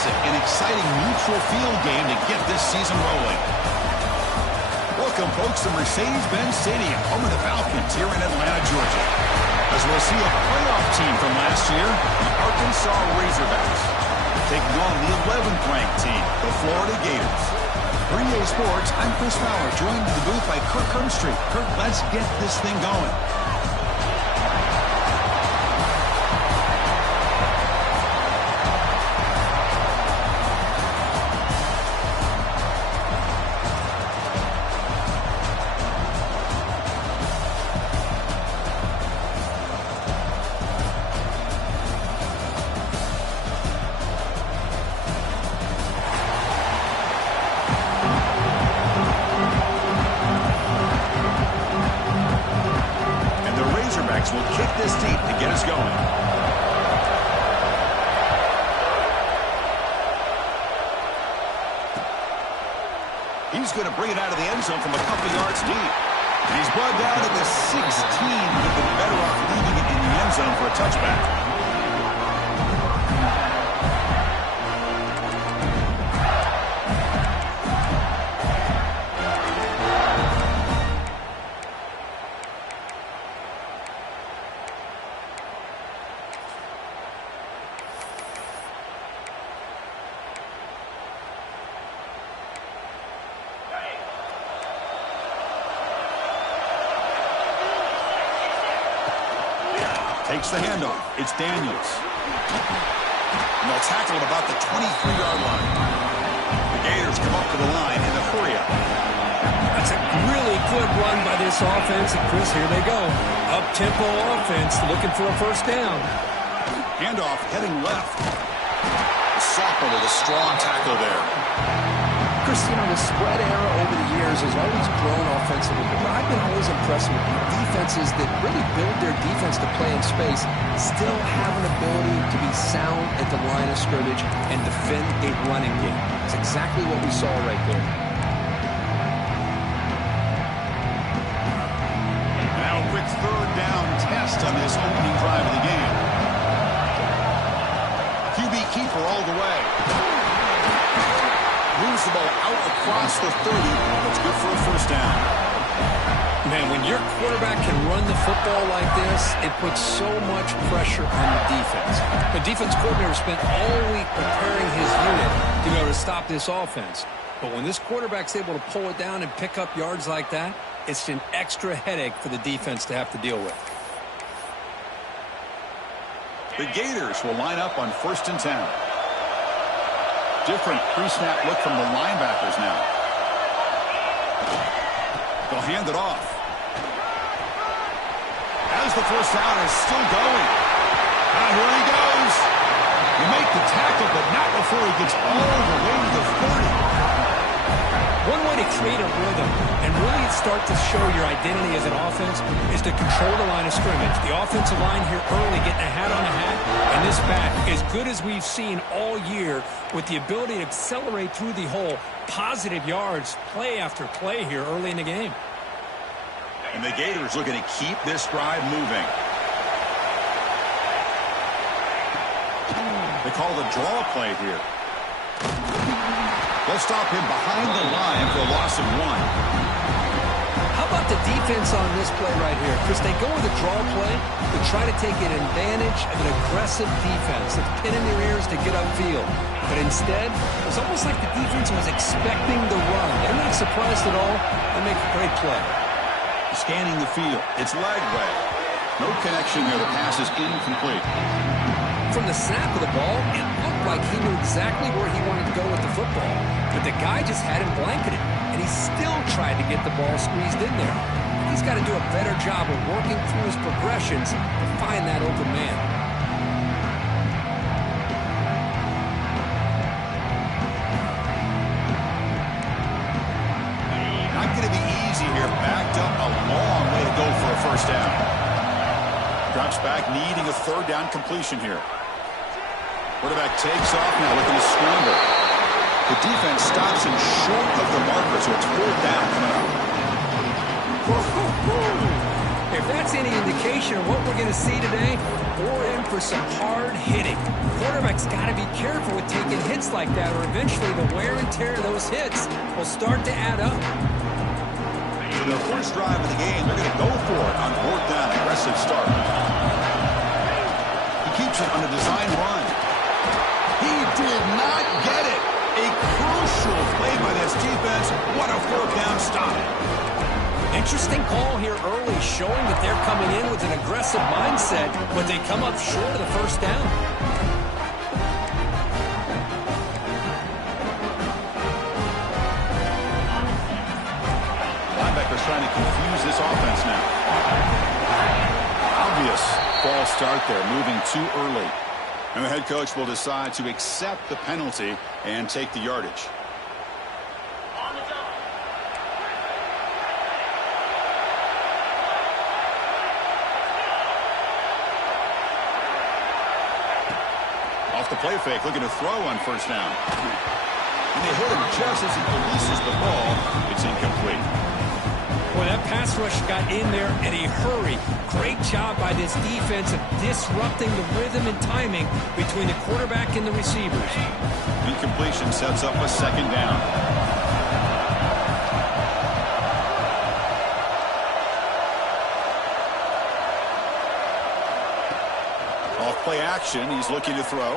An exciting neutral field game to get this season rolling. Welcome, folks, to Mercedes-Benz Stadium, home of the Falcons here in Atlanta, Georgia. As we'll see a playoff team from last year, the Arkansas Razorbacks, taking on the 11th ranked team, the Florida Gators. For EA Sports, I'm Chris Fowler, joined in the booth by Kirk Herbstreit. Kirk, let's get this thing going. Will kick this deep to get us going. He's going to bring it out of the end zone from a couple yards deep. And he's brought down to the 16. Would have been better off leaving it in the end zone for a touchback. Takes the handoff. It's Daniels. And they'll tackle at about the 23-yard line. The Gators come up to the line in the hurry-up. That's a really good run by this offense. And, Chris, here they go. Up-tempo offense looking for a first down. Handoff heading left. Sophomore with a strong tackle there. Chris, the spread era over the years has always grown offensively, but I've been always impressed with defenses that really build their defense to play in space, still have an ability to be sound at the line of scrimmage and defend a running game. It's exactly what we saw right there. Now a quick third down test on this opening drive of the game. QB keeper all the way. Moves the ball out across the 30. That's good for a first down. Man, when your quarterback can run the football like this, it puts so much pressure on the defense. The defense coordinator spent all week preparing his unit to be able to stop this offense. But when this quarterback's able to pull it down and pick up yards like that, it's an extra headache for the defense to have to deal with. The Gators will line up on 1st and 10. Different pre-snap look from the linebackers now. They'll hand it off. As the first down is still going. Here he goes. You make the tackle, but not before he gets all the way to the 30. One way to create a rhythm and really start to show your identity as an offense is to control the line of scrimmage. The offensive line here early getting a hat on a hat, and this back, as good as we've seen all year, with the ability to accelerate through the hole, positive yards, play after play here early in the game. And the Gators looking to keep this drive moving. They call the draw play here. They'll stop him behind the line for a loss of 1. How about the defense on this play right here? Chris, they go with a draw play to try to take an advantage of an aggressive defense that's pinning their ears to get upfield. But instead, it was almost like the defense was expecting the run. They're not surprised at all. They make a great play. Scanning the field. It's leg way. No connection there. The pass is incomplete. From the snap of the ball, it looked like he knew exactly where he wanted to go with the football. But the guy just had him blanketed, and he still tried to get the ball squeezed in there. He's got to do a better job of working through his progressions to find that open man. Not going to be easy here. Backed up a long way to go for a first down. Drops back, needing a third down completion here. Quarterback takes off now, looking to scramble. The defense stops him short of the marker, so it's 4th down coming up. If that's any indication of what we're going to see today, we're in for some hard hitting. Quarterback's got to be careful with taking hits like that, or eventually the wear and tear of those hits will start to add up. For their first drive of the game, they're going to go for it on 4th down. Aggressive start. He keeps it on a design run. He did not get it. A crucial play by this defense. What a 4th down stop. Interesting call here early, showing that they're coming in with an aggressive mindset, but they come up short of the first down. Linebackers trying to confuse this offense now. Obvious false start there, moving too early. And the head coach will decide to accept the penalty and take the yardage. Off the play fake, looking to throw on first down. And they hit him just as he releases the ball. It's incomplete. Boy, that pass rush got in there in a hurry. Great job by this defense of disrupting the rhythm and timing between the quarterback and the receivers. Incompletion sets up a 2nd down. Off play action, he's looking to throw.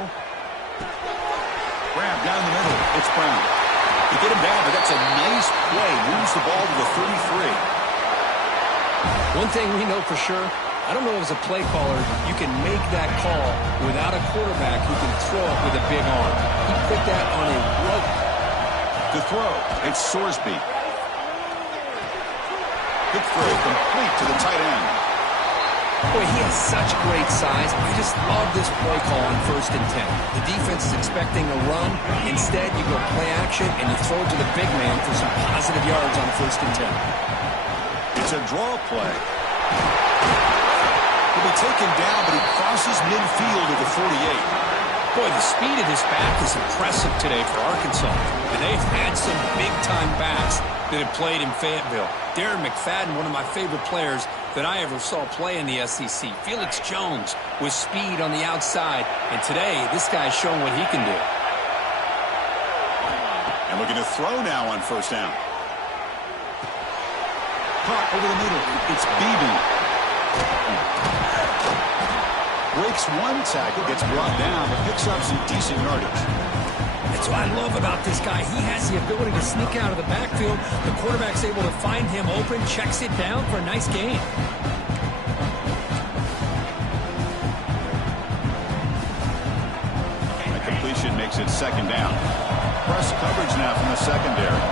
Grab down the middle. It's Brown. They get him down, but that's a nice play. Moves the ball to the 33. One thing we know for sure, I don't know as a play caller, you can make that call without a quarterback who can throw it with a big arm. He put that on a rope. To throw, it's Sorsby. Quick throw complete to the tight end. Boy, he has such great size. I just love this play call on 1st and 10. The defense is expecting a run. Instead, you go play action, and you throw to the big man for some positive yards on 1st and 10. It's a draw play. He'll be taken down, but he crosses midfield at the 48. Boy, the speed of this back is impressive today for Arkansas. And they've had some big-time backs that have played in Fayetteville. Darren McFadden, one of my favorite players that I ever saw play in the SEC. Felix Jones with speed on the outside. And today, this guy's showing what he can do. And looking to throw now on 1st down. Caught over the middle. It's Beebe. Breaks one tackle, gets brought down, but picks up some decent yardage. That's what I love about this guy. He has the ability to sneak out of the backfield. The quarterback's able to find him open, checks it down for a nice gain. A completion makes it 2nd down. Press coverage now from the secondary.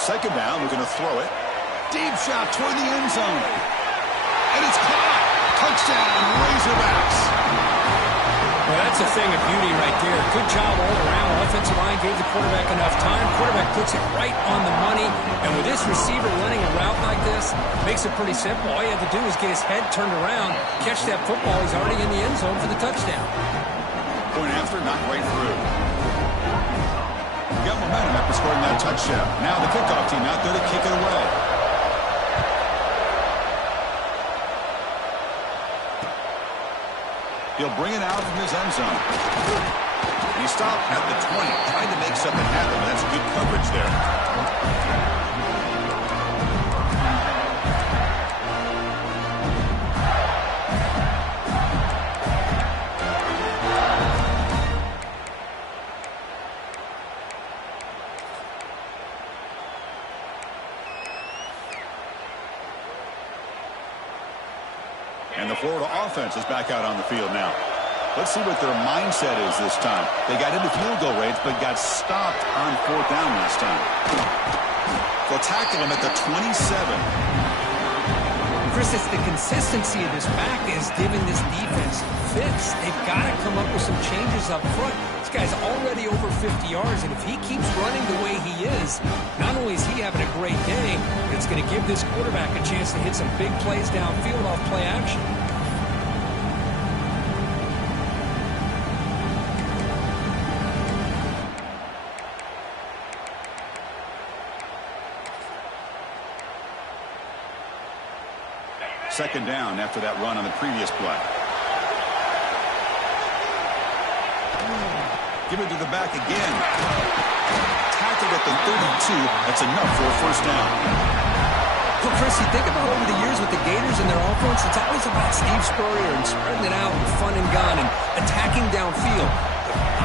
2nd down, we're going to throw it. Deep shot toward the end zone. And it's caught. Touchdown, Razorbacks. Well, that's a thing of beauty right there. Good job all around. Offensive line gave the quarterback enough time. Quarterback puts it right on the money. And with this receiver running a route like this, makes it pretty simple. All you have to do is get his head turned around, catch that football. He's already in the end zone for the touchdown. Point after, not right through. Got momentum after scoring that touchdown. Now the kickoff team out there to kick it away. He'll bring it out from his end zone. And he stopped at the 20, trying to make something happen. That's good coverage there. And the Florida offense is back out on the field now. Let's see what their mindset is this time. They got into field goal range, but got stopped on 4th down last time. They'll tackle him at the 27. Chris, it's the consistency of this back is giving this defense fits. They've got to come up with some changes up front. This guy's already over 50 yards, and if he keeps running the way he is, not only is he having a great day, but it's going to give this quarterback a chance to hit some big plays downfield off play action. Second down after that run on the previous play. Give it to the back again. Tackled at the 32. That's enough for a 1st down. Well, Chris, you think about over the years with the Gators and their offense, it's always about Steve Spurrier and spreading it out and fun and gun and attacking downfield.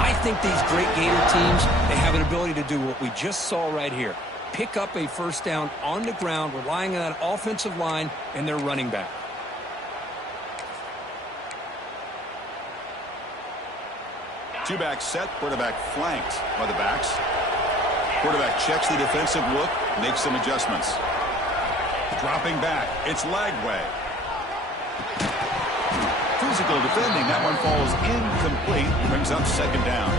I think these great Gator teams, they have an ability to do what we just saw right here. Pick up a 1st down on the ground, relying on that offensive line and their running back. Two-back set, quarterback flanked by the backs. Quarterback checks the defensive look, makes some adjustments. Dropping back, it's Lagway. Physical defending, that one falls incomplete, brings up 2nd down.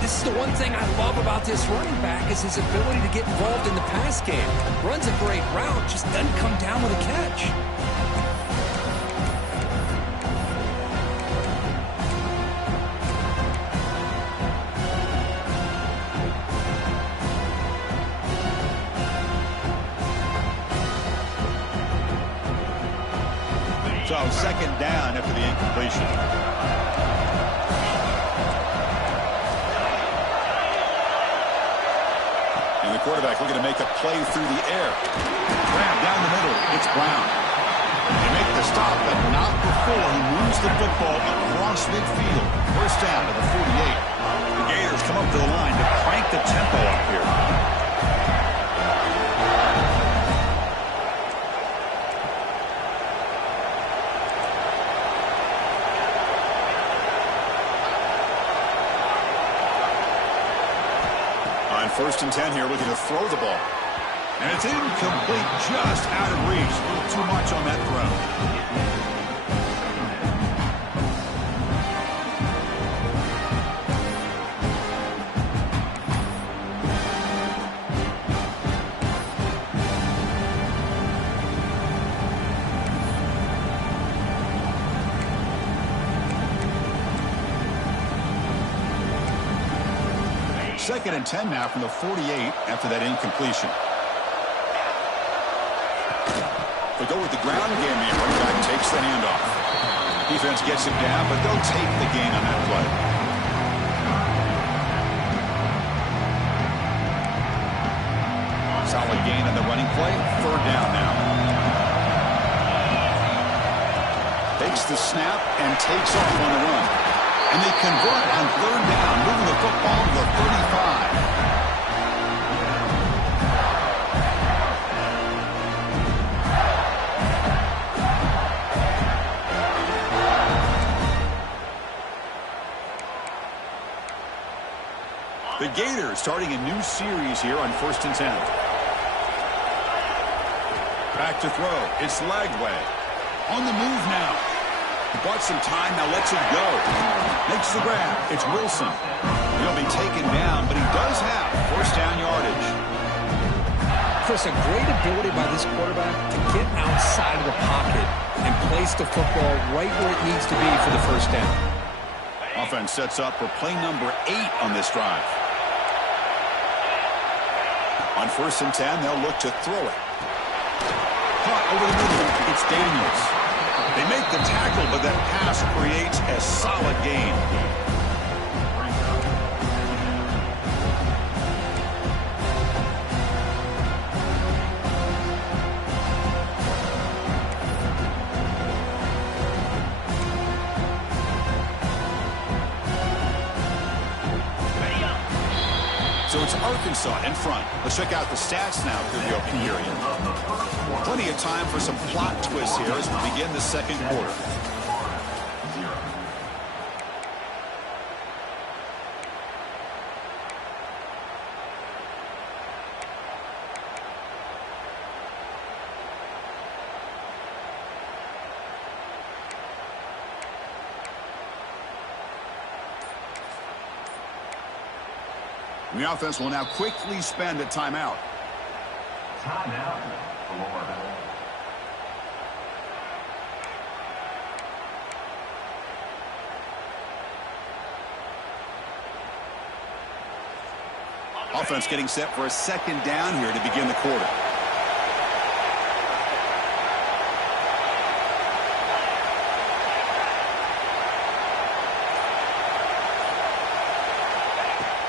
This is the one thing I love about this running back is his ability to get involved in the pass game. Runs a great route, just doesn't come down with a catch. So 2nd down after the incompletion. And the quarterback looking to make a play through the air. Grab down the middle. It's Brown. They make the stop, but not before he moves the football across midfield. 1st down to the 48. The Gators come up to the line to crank the tempo up here. first and 10 here, looking to throw the ball. And it's incomplete, just out of reach. A little too much on that throw. Second and 10 now from the 48 after that incompletion. They go with the ground game here. Running back takes the handoff. Defense gets him down, but they'll take the gain on that play. Solid gain on the running play. Third down now. Takes the snap and takes off on the run. And they convert on third down, moving the football to the 35. The Gators starting a new series here on first and 10. Back to throw. It's Lagway. On the move now. He bought some time, now lets it go. Makes the grab. It's Wilson. He'll be taken down, but he does have first down yardage. Chris, a great ability by this quarterback to get outside of the pocket and place the football right where it needs to be for the first down. Offense sets up for play number 8 on this drive. On first and 10, they'll look to throw it. Caught over the middle. It's Daniels. They make the tackle, but that pass creates a solid gain. So it's Arkansas in front. Let's check out the stats now through the opening period. Plenty of time for some plot twists here as we begin the second quarter. The offense will now quickly spend a timeout. Timeout. Offense getting set for a second down here to begin the quarter.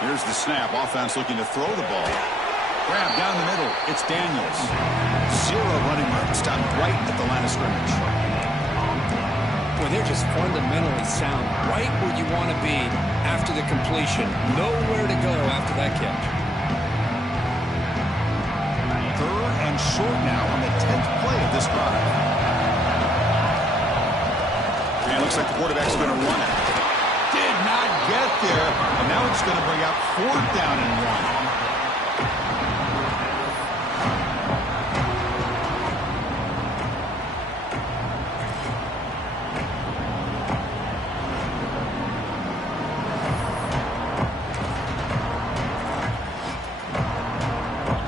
Here's the snap. Offense looking to throw the ball. Grab down the middle. It's Daniels. Zero running room. Stopped right at the line of scrimmage. Boy, they're just fundamentally sound. Right where you want to be after the completion. Nowhere to go after that catch. Third and short now on the 10th play of this drive. And it looks like the quarterback's going to run it. Did not get there, and now it's going to bring out fourth down and 1.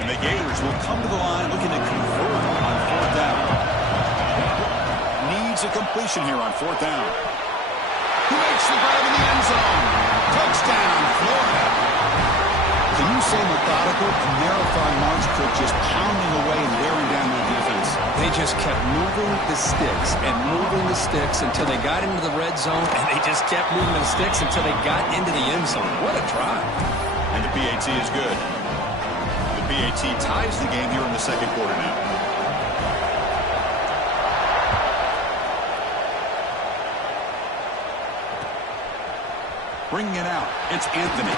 And the Gators will come to the line looking to convert on fourth down. Needs a completion here on fourth down. Who makes the grab in the end zone? Touchdown, Florida. Can you say methodical? A marathon march could just pounding away and wearing down their defense. They just kept moving the sticks and moving the sticks until they got into the red zone, and they just kept moving the sticks until they got into the end zone. What a drive. And the PAT is good. The PAT ties the game here in the second quarter now. Bringing it out, it's Anthony.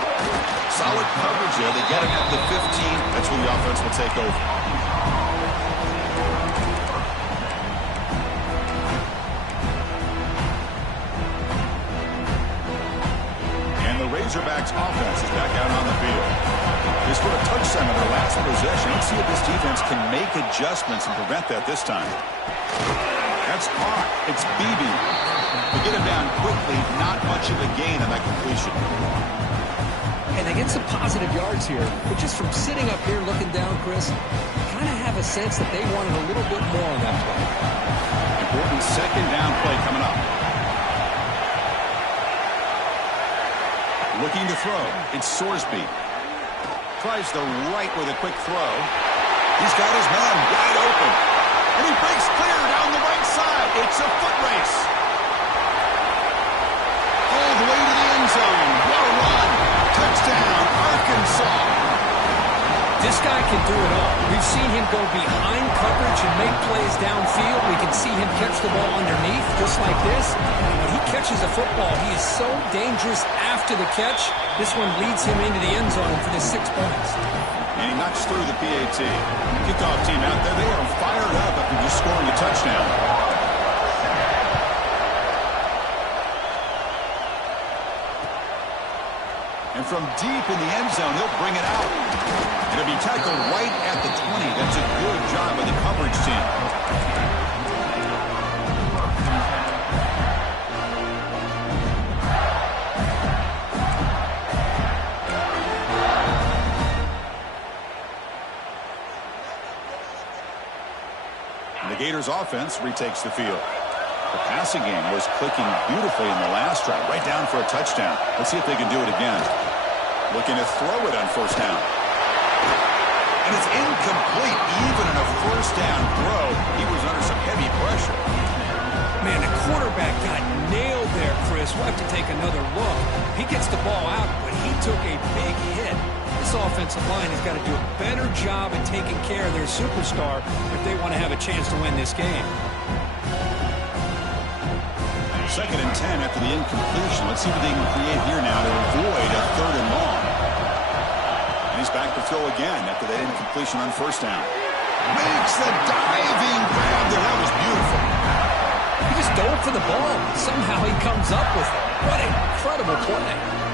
Solid coverage there. They get him at the 15. That's when the offense will take over. And the Razorbacks offense is back out on the field. They scored a touchdown on their last possession. Let's see if this defense can make adjustments and prevent that this time. That's caught. It's Beebe. To get him down quickly, not much of a gain on that completion. And they get some positive yards here, but just from sitting up here looking down, Chris, kind of have a sense that they wanted a little bit more on that play. Important second down play coming up. Looking to throw. It's Sorsby. Tries the right with a quick throw. He's got his man wide open. And he breaks clear down the right side. It's a foot race. All the way to the end zone. What a run. Touchdown, Arkansas. This guy can do it all. We've seen him go behind coverage and make plays downfield. We can see him catch the ball underneath, just like this. And when he catches a football, he is so dangerous after the catch. This one leads him into the end zone for the 6 points. And he knocks through the PAT. Kickoff team out there, they are fired up after just scoring a touchdown. And from deep in the end zone, they'll bring it out. It'll be tackled right at the 20. That's a good job by the coverage team. The Gators offense retakes the field. The passing game was clicking beautifully in the last drive, right down for a touchdown. Let's see if they can do it again. Looking to throw it on first down. And it's incomplete, even in a first down throw. He was under some heavy pressure. Man, the quarterback got nailed there, Chris. We'll have to take another look. He gets the ball out, but he took a big hit. This offensive line has got to do a better job at taking care of their superstar if they want to have a chance to win this game. 2nd and 10 after the incompletion. Let's see what they can create here now to avoid a 3rd and long. And he's back to throw again after that incompletion on first down. Makes the diving grab there. That was beautiful. He just dove for the ball. Somehow he comes up with it. What an incredible play.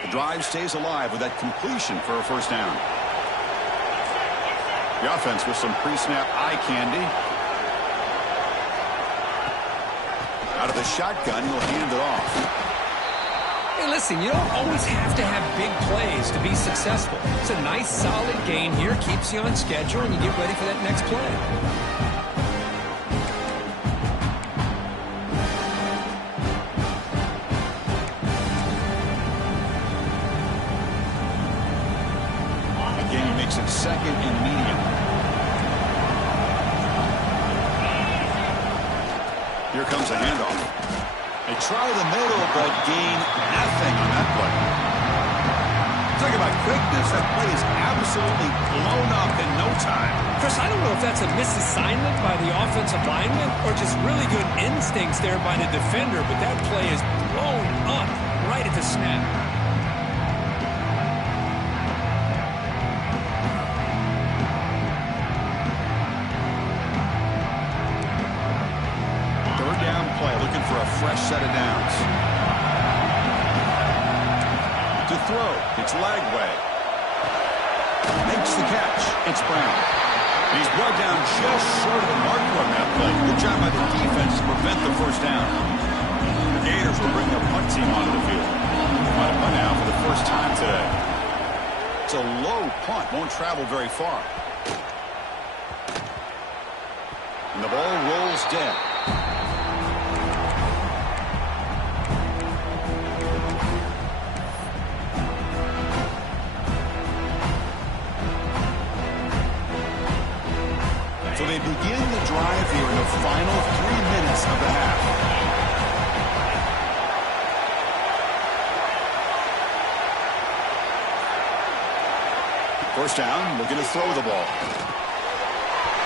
The drive stays alive with that completion for a first down. The offense with some pre-snap eye candy. Out of the shotgun, he'll hand it off. Hey, listen, you don't always have to have big plays to be successful. It's a nice, solid gain here. Keeps you on schedule, and you get ready for that next play. Makes it 2nd and medium. Here comes a handoff. They try the middle, but gain nothing on that play. Talk about quickness. That play is absolutely blown up in no time. Chris, I don't know if that's a misassignment by the offensive lineman or just really good instincts there by the defender, but that play is blown up right at the snap. Looking for a fresh set of downs. To throw, it's Lagway. Makes the catch. It's Brown. He's brought down just short of the marker on that play. Good job by the defense to prevent the first down. The Gators will bring their punt team onto the field. They're on a punt now for the first time today. It's a low punt. Won't travel very far. And the ball rolls dead. So they begin the drive here in the final 3 minutes of the half. First down, looking to throw the ball.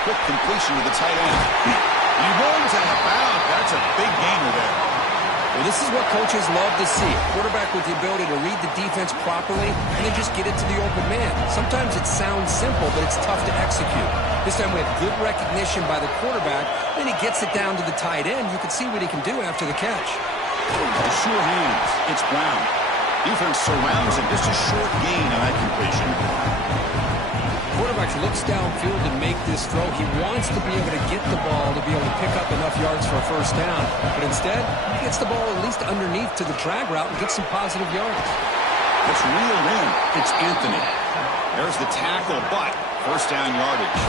Quick completion to the tight end. He runs out of bounds. That's a big gainer there. Well, This is what coaches love to see. A quarterback with the ability to read the defense properly and then just get it to the open man. Sometimes it sounds simple, but it's tough to execute. This time we have good recognition by the quarterback. Then he gets it down to the tight end. You can see what he can do after the catch. Sure hands. It's Brown. Defense surrounds him. Just a short gain on that completion. Quarterback looks downfield and make this throw. He wants to be able to get the ball to be able to pick up enough yards for a first down. But instead, he gets the ball at least underneath to the drag route and gets some positive yards. It's reeled in. It's Anthony. There's the tackle, but first down yardage.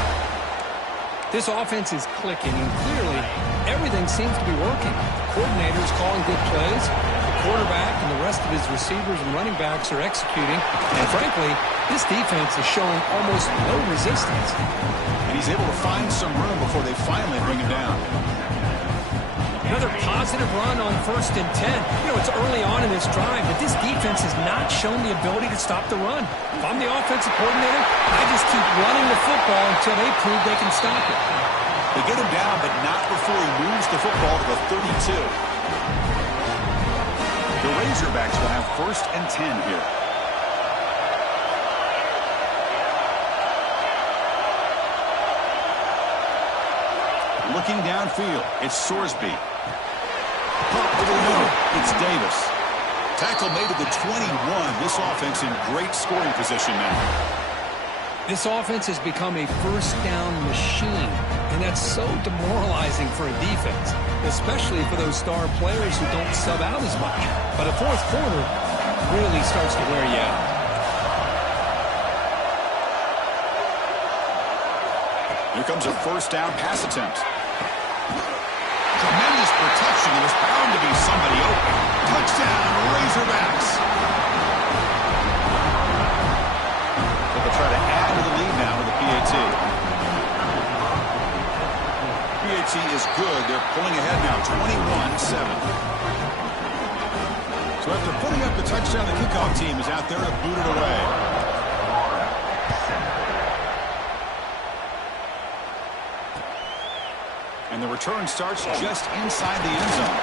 This offense is clicking, and clearly everything seems to be working. The coordinator is calling good plays. The quarterback and the rest of his receivers and running backs are executing. And frankly, this defense is showing almost no resistance. And he's able to find some room before they finally bring him down. Another positive run on 1st and 10. You know, it's early on in this drive, but this defense has not shown the ability to stop the run. If I'm the offensive coordinator, I just keep running the football until they prove they can stop it. They get him down, but not before he moves the football to the 32. The Razorbacks will have 1st and 10 here. Looking downfield, it's Sorsby. Pump over the middle, it's Davis. Tackle made at the 21. This offense in great scoring position now. This offense has become a first down machine, and that's so demoralizing for a defense, especially for those star players who don't sub out as much. But a fourth quarter really starts to wear you out. Here comes a first down pass attempt. Tremendous protection. There was bound to be somebody open. Touchdown, Razorbacks. But they'll try to add to the lead now with the PAT. PAT is good. They're pulling ahead now, 21-7. So after putting up the touchdown, the kickoff team is out there to boot it away. And the return starts just inside the end zone.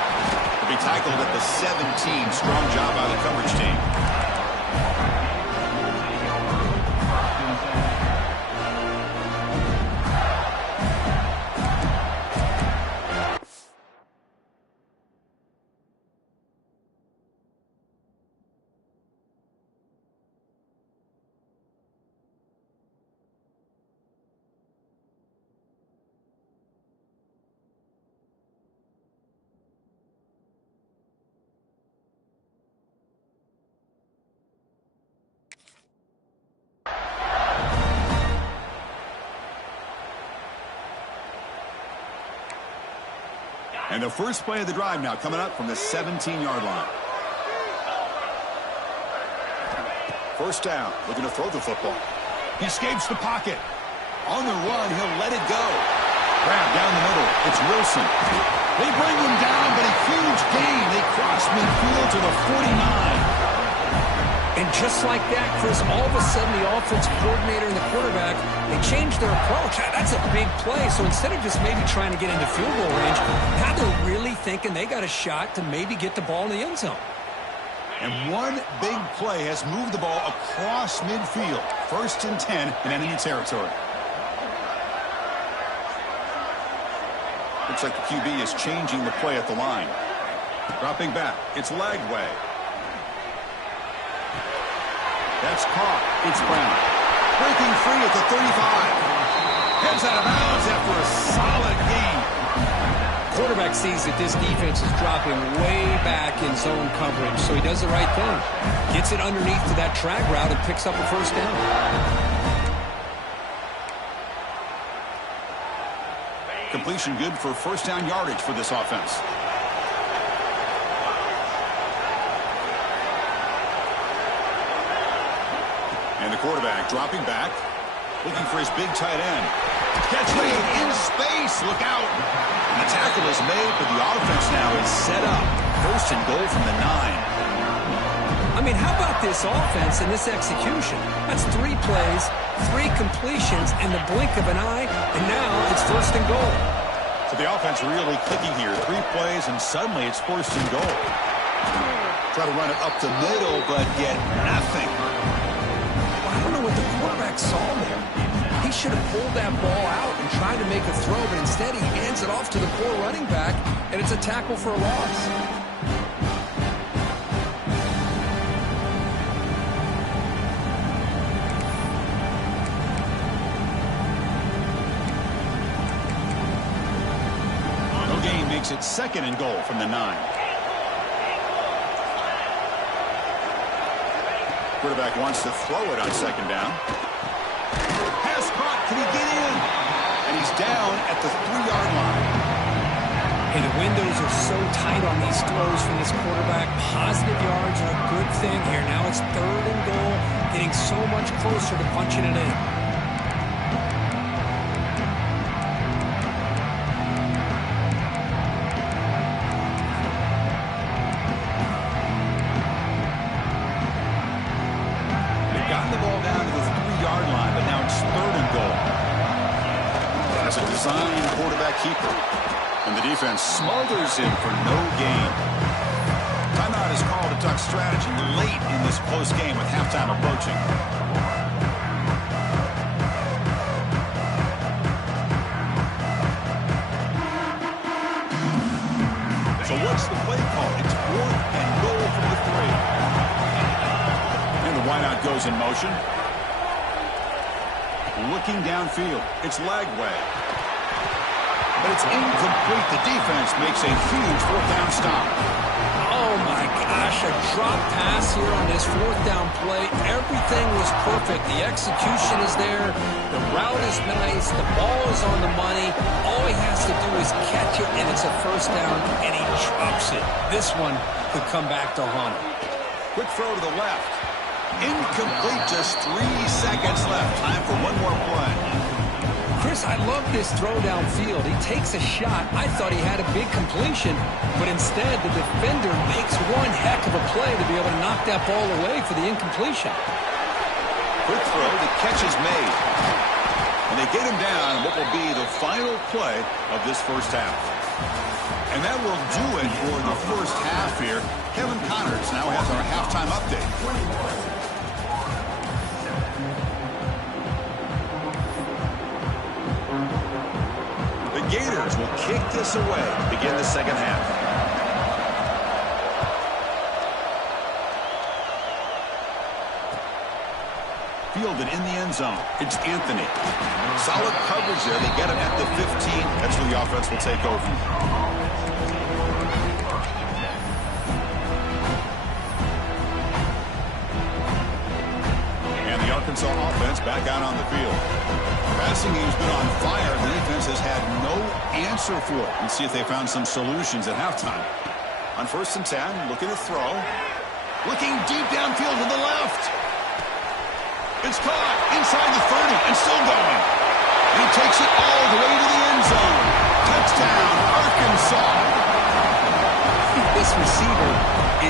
He'll be tackled at the 17. Strong job by the coverage team. And the first play of the drive now coming up from the 17-yard line. First down, looking to throw the football. He escapes the pocket. On the run, he'll let it go. Grab down the middle. It's Wilson. They bring him down, but a huge gain. They cross midfield to the 49. And just like that, Chris, all of a sudden the offensive coordinator and the quarterback, they changed their approach. That's a big play. So instead of just maybe trying to get into field goal range, now they're really thinking they got a shot to maybe get the ball in the end zone. And one big play has moved the ball across midfield. 1st and 10 in enemy territory. Looks like the QB is changing the play at the line. Dropping back. It's Lagway. That's caught. It's Brown. Breaking free at the 35. Heads out of bounds after a solid gain. Quarterback sees that this defense is dropping way back in zone coverage, so he does the right thing. Gets it underneath to that drag route and picks up a first down. Completion good for first down yardage for this offense. And the quarterback dropping back, looking for his big tight end. Catch made in space. Look out. And the tackle is made, but the offense now is set up. 1st and goal from the 9. I mean, how about this offense and this execution? That's 3 plays, 3 completions in the blink of an eye, and now it's 1st and goal. So the offense really clicking here. 3 plays, and suddenly it's 1st and goal. Try to run it up the middle, but get nothing. I don't know what the quarterback saw there. He should have pulled that ball out and tried to make a throw, but instead he hands it off to the poor running back, and it's a tackle for a loss. No gain makes it 2nd and goal from the 9. Quarterback wants to throw it on 2nd down. Pass caught. Can he get in? And he's down at the 3-yard line. Hey, the windows are so tight on these throws from this quarterback. Positive yards are a good thing here. Now it's 3rd and goal, getting so much closer to punching it in. Got the ball down to the 3-yard line, but now it's 3rd and goal. As a design quarterback keeper. And the defense smothers him for no gain. Timeout is called to duck strategy late in this close game with halftime approaching. So what's the play call? It's 4th and goal from the 3. And the wideout goes in motion. Looking downfield. It's Lagway. But it's incomplete. The defense makes a huge 4th down stop. Oh, my gosh, a drop pass here on this 4th down play. Everything was perfect. The execution is there. The route is nice. The ball is on the money. All he has to do is catch it, and it's a 1st down, and he drops it. This one could come back to haunt him. Quick throw to the left. Incomplete, just 3 seconds left. Time for one more play. Chris, I love this throw downfield. He takes a shot. I thought he had a big completion, but instead the defender makes one heck of a play to be able to knock that ball away for the incompletion. Quick throw, the catch is made. And they get him down what will be the final play of this 1st half. And that will do it for the 1st half here. Kevin Connors now has our halftime update. The Gators will kick this away to begin the 2nd half. Fielded in the end zone. It's Anthony. Solid coverage there. They get him at the 15. That's where the offense will take over. And the Arkansas offense back out on the field. Passing game's been on fire. The defense has had no answer for it. Let's see if they found some solutions at halftime. On 1st and 10, looking to throw. Looking deep downfield to the left. It's caught inside the 30 and still going. And he takes it all the way to the end zone. Touchdown, Arkansas. This receiver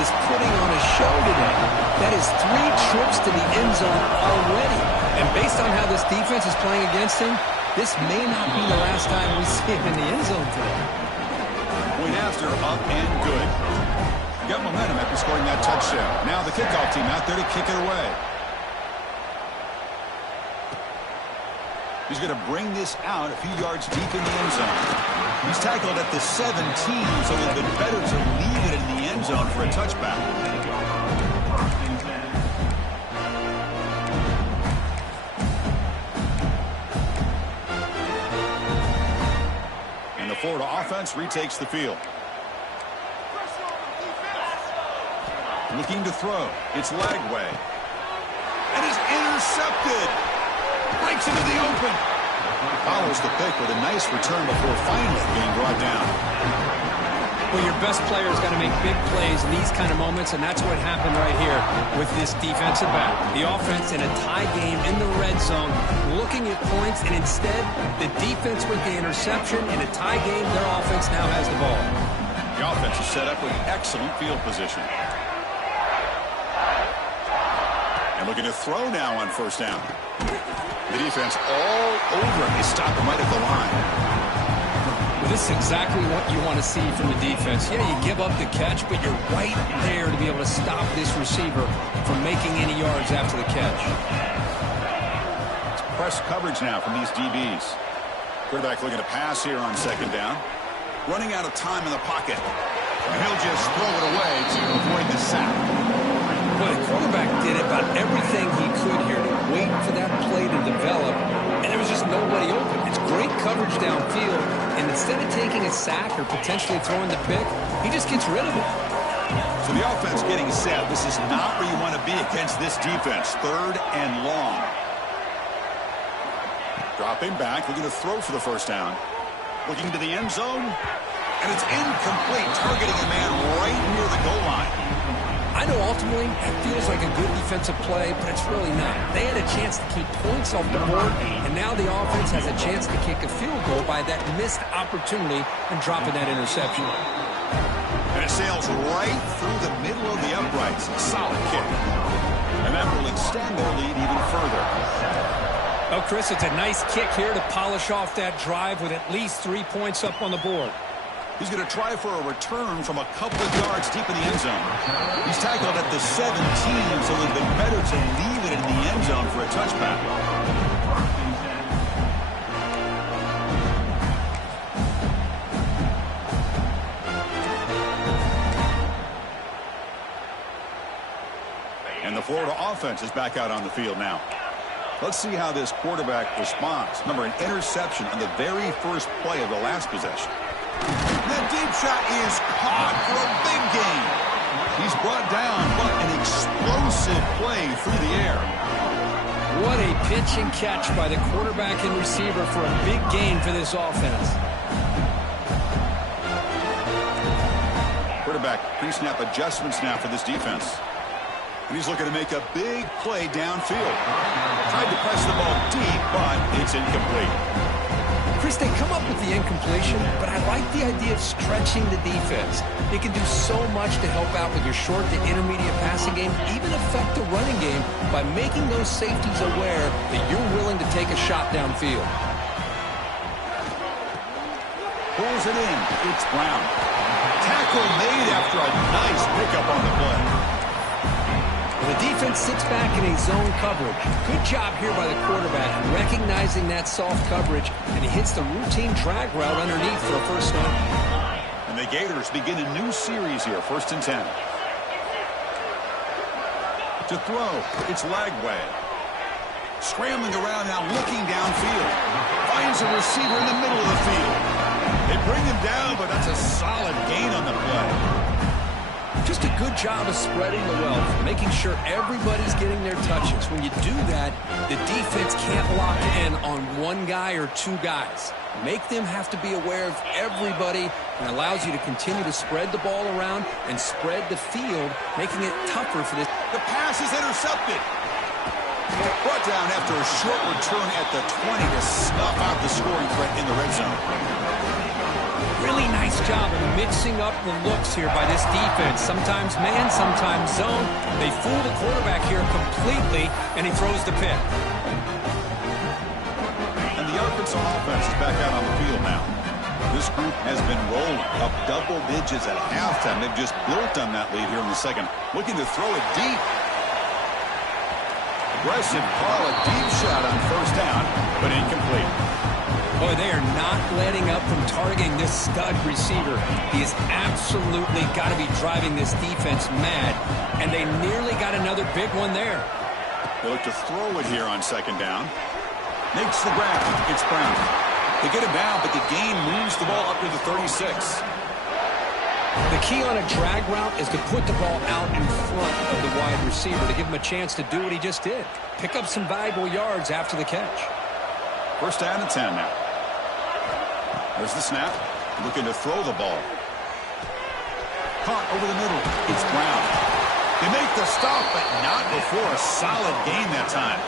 is putting on a show today. That is 3 trips to the end zone already. And based on how this defense is playing against him, this may not be the last time we see him in the end zone today. Point after, up and good. Got momentum after scoring that touchdown. Now the kickoff team out there to kick it away. He's going to bring this out a few yards deep in the end zone. He's tackled at the 17, so it would have been better to leave it in the end zone for a touchback. And the Florida offense retakes the field. Looking to throw. It's Lagway. And he's intercepted. Breaks into the open. Follows the pick with a nice return before finally being brought down. Well, your best player's got to make big plays in these kind of moments, and that's what happened right here with this defensive back. The offense in a tie game in the red zone, looking at points, and instead, the defense with the interception. In a tie game, their offense now has the ball. The offense is set up with excellent field position. And looking to throw now on 1st down. The defense all over him. They stop him right at the line. With This is exactly what you want to see from the defense. Yeah, you give up the catch, but you're right there to be able to stop this receiver from making any yards after the catch. It's press coverage now from these DBs. Quarterback looking to pass here on second down. Running out of time in the pocket. And he'll just throw it away to avoid the sack. Well, the quarterback did about everything he could here to wait for that play to develop, and there was just nobody open. It's great coverage downfield, and instead of taking a sack or potentially throwing the pick, he just gets rid of it. So the offense getting set. This is not where you want to be against this defense. 3rd and long. Dropping back, looking to throw for the first down. Looking to the end zone, and it's incomplete, targeting a man right near the goal line. I know ultimately it feels like a good defensive play, but it's really not. They had a chance to keep points off the board, and now the offense has a chance to kick a field goal by that missed opportunity and dropping that interception. And it sails right through the middle of the uprights. A solid kick. And that will extend their lead even further. Oh, Chris, it's a nice kick here to polish off that drive with at least 3 points up on the board. He's going to try for a return from a couple of yards deep in the end zone. He's tackled at the 17, so it would have been better to leave it in the end zone for a touchback. And the Florida offense is back out on the field now. Let's see how this quarterback responds. Remember, an interception on the very first play of the last possession. The deep shot is caught for a big gain. He's brought down, but an explosive play through the air. What a pitch and catch by the quarterback and receiver for a big gain for this offense. Quarterback pre-snap adjustments now for this defense. And he's looking to make a big play downfield. Tried to press the ball deep, but it's incomplete. Chris, they come up with the incompletion, but I like the idea of stretching the defense. It can do so much to help out with your short to intermediate passing game, even affect the running game by making those safeties aware that you're willing to take a shot downfield. Pulls it in. It's Brown. Tackle made after a nice pickup on the play. The defense sits back in a zone coverage. Good job here by the quarterback, recognizing that soft coverage, and he hits the routine drag route underneath for a first down. And the Gators begin a new series here, 1st and 10. To throw, it's Lagway. Scrambling around now, looking downfield. Finds a receiver in the middle of the field. They bring him down, but that's a solid gain on the play. Just a good job of spreading the wealth, making sure everybody's getting their touches. When you do that, the defense can't lock in on one guy or two guys. Make them have to be aware of everybody, and allows you to continue to spread the ball around and spread the field, making it tougher for this. The pass is intercepted. Brought down after a short return at the 20 to snuff out the scoring threat in the red zone. Really nice job of mixing up the looks here by this defense. Sometimes man, sometimes zone. They fool the quarterback here completely, and he throws the pick. And the Arkansas offense is back out on the field now. This group has been rolling up double digits at halftime. They've just built on that lead here in the second. Looking to throw it deep. Aggressive call, a deep shot on first down, but incomplete. Boy, they are not letting up from targeting this stud receiver. He has absolutely got to be driving this defense mad, and they nearly got another big one there. They look to throw it here on second down. Makes the grab. It's Brown. They get him down, but the gain moves the ball up to the 36. The key on a drag route is to put the ball out in front of the wide receiver to give him a chance to do what he just did. Pick up some valuable yards after the catch. First down and 10 now. There's the snap. Looking to throw the ball. Caught over the middle. It's Brown. They make the stop, but not before a solid gain that time.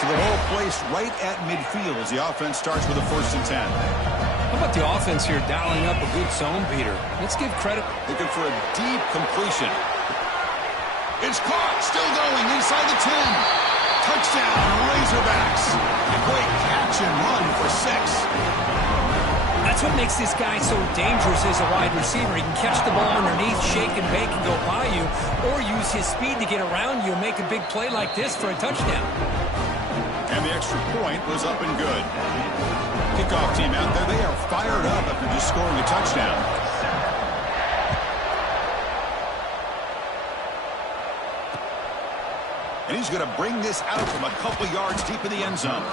So the ball placed right at midfield as the offense starts with a 1st and 10. How about the offense here dialing up a good zone beater? Let's give credit. Looking for a deep completion. It's caught. Still going inside the 10. Touchdown, Razorbacks. A great catch and run for 6. That's what makes this guy so dangerous as a wide receiver. He can catch the ball underneath, shake and bake and go by you, or use his speed to get around you and make a big play like this for a touchdown. And the extra point was up and good. Kickoff team out there, they are fired up after just scoring a touchdown. And he's going to bring this out from a couple yards deep in the end zone.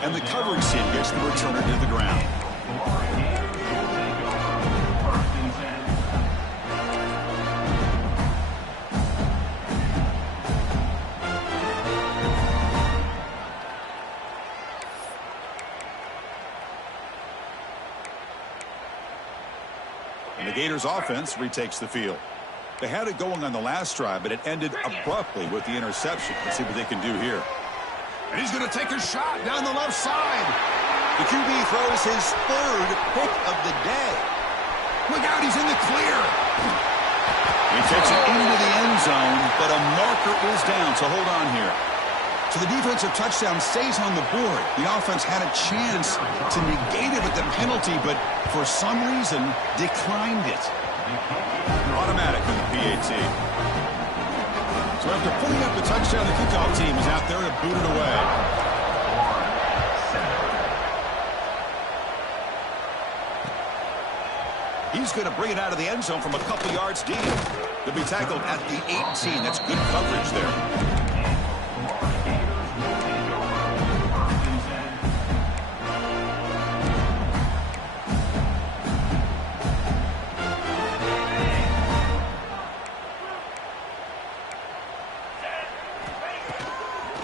And the coverage team gets the returner to the ground. And the Gators offense retakes the field. They had it going on the last drive, but it ended abruptly with the interception. Let's see what they can do here. And he's going to take a shot down the left side. The QB throws his third pick of the day. Look out, he's in the clear. He takes it into the end zone, but a marker is down, so hold on here. So the defensive touchdown stays on the board. The offense had a chance to negate it with the penalty, but for some reason declined it. Automatic in the PAT. So after putting up the touchdown, the kickoff team is out there to boot it away. He's going to bring it out of the end zone from a couple yards deep. They'll be tackled at the 18. That's good coverage there.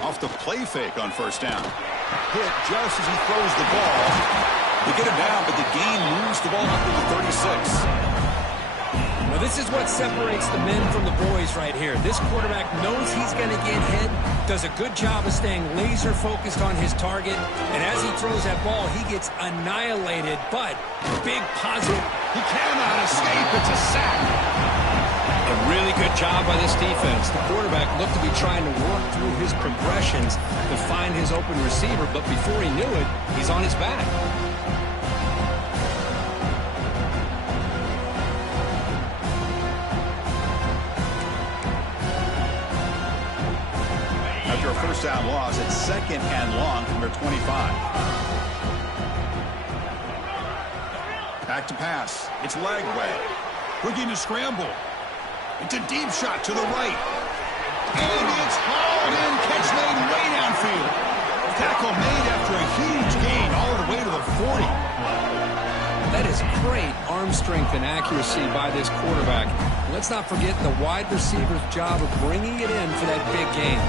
Off the play fake on first down. Hit just as he throws the ball. They get him down, but the gain moves the ball up to the 36. Well, this is what separates the men from the boys right here. This quarterback knows he's going to get hit, does a good job of staying laser focused on his target, and as he throws that ball, he gets annihilated, but big positive. He cannot escape. It's a sack. A really good job by this defense. The quarterback looked to be trying to work through his progressions to find his open receiver, but before he knew it, he's on his back. After a first down loss, it's second and long from their 25. Back to pass. It's Lagway. Looking to scramble. It's a deep shot to the right. And it's hauled in. Catch made way downfield. Tackle made after a huge gain all the way to the 40. That is great arm strength and accuracy by this quarterback. Let's not forget the wide receiver's job of bringing it in for that big gain.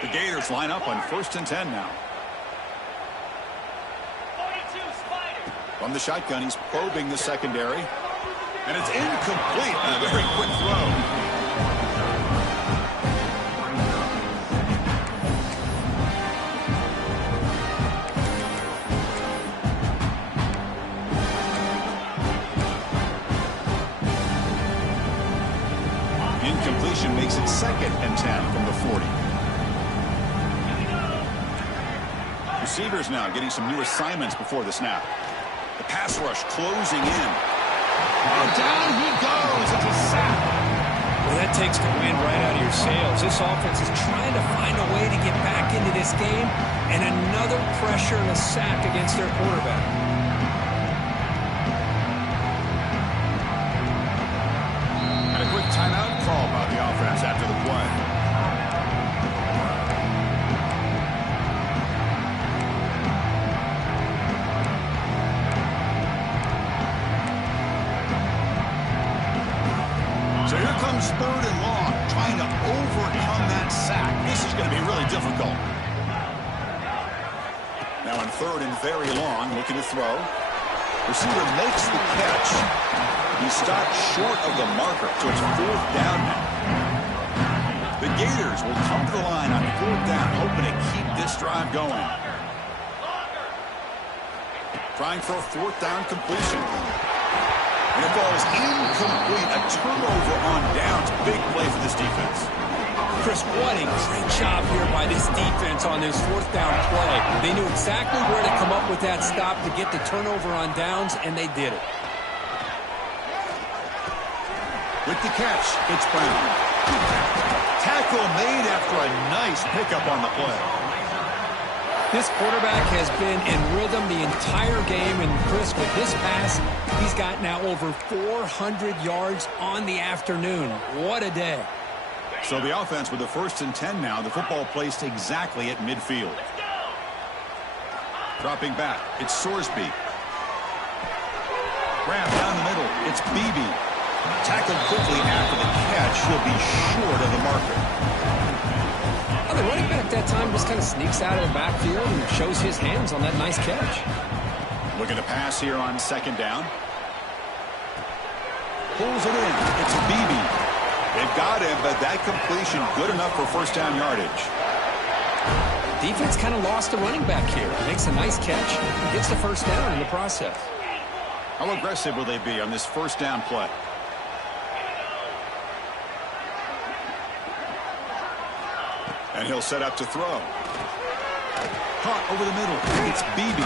The Gators line up on 1st and 10 now. From the shotgun, he's probing the secondary. And it's incomplete. A very quick throw. Incompletion makes it 2nd and 10 from the 40. Receivers now getting some new assignments before the snap. The pass rush closing in. And down he goes. It's a sack. Well, that takes the wind right out of your sails. This offense is trying to find a way to get back into this game, and another pressure and a sack against their quarterback. And a quick timeout call by the offense after the play. So here comes 3rd and long, trying to overcome that sack. This is going to be really difficult. Now on 3rd and very long, looking to throw. Receiver makes the catch. He stopped short of the marker, so it's 4th down now. The Gators will come to the line on 4th down, hoping to keep this drive going. Trying for a 4th down completion. And it falls incomplete. A turnover on downs. Big play for this defense. Chris, what a great job here by this defense on this fourth down play. They knew exactly where to come up with that stop to get the turnover on downs, and they did it. With the catch, it's Brown. Tackle made after a nice pickup on the play. This quarterback has been in rhythm the entire game, and Chris, with this pass, he's got now over 400 yards on the afternoon. What a day. So the offense with the 1st and 10 now, the football placed exactly at midfield. Dropping back, it's Sorsby. Grab down the middle, it's Beebe. Tackled quickly after the catch, he'll be short of the marker. The running back that time just kind of sneaks out of the backfield and shows his hands on that nice catch. Looking to pass here on 2nd down. Pulls it in. It's Beebe. They've got him, but that completion good enough for 1st down yardage. Defense kind of lost the running back here. Makes a nice catch and gets the 1st down in the process. How aggressive will they be on this 1st down play? And he'll set up to throw. Caught over the middle. It's Beebe.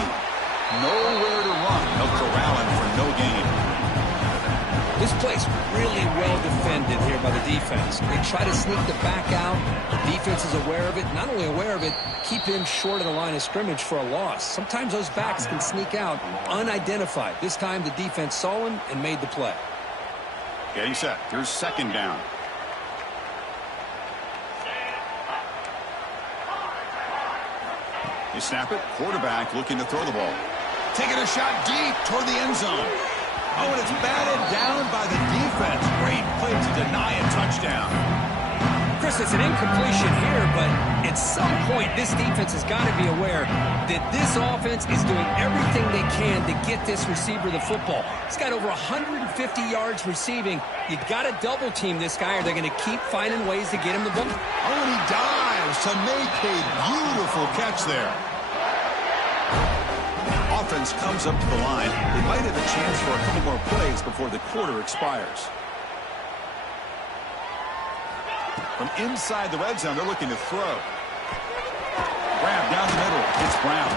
Nowhere to run. They'll corral him for no gain. This play's really well defended here by the defense. They try to sneak the back out. The defense is aware of it. Not only aware of it, keep him short of the line of scrimmage for a loss. Sometimes those backs can sneak out unidentified. This time the defense saw him and made the play. Getting set. Here's 2nd down. They snap it. Quarterback looking to throw the ball. Taking a shot deep toward the end zone. Oh, and it's batted down by the defense. Great play to deny a touchdown. Chris, it's an incompletion here, but at some point this defense has got to be aware that this offense is doing everything they can to get this receiver the football. He's got over 150 yards receiving. You got to double team this guy, or they're going to keep finding ways to get him the ball. Oh, and he dives to make a beautiful catch there. Offense comes up to the line. They might have a chance for a couple more plays before the quarter expires. From inside the red zone, they're looking to throw. Grab down the middle. It's Brown.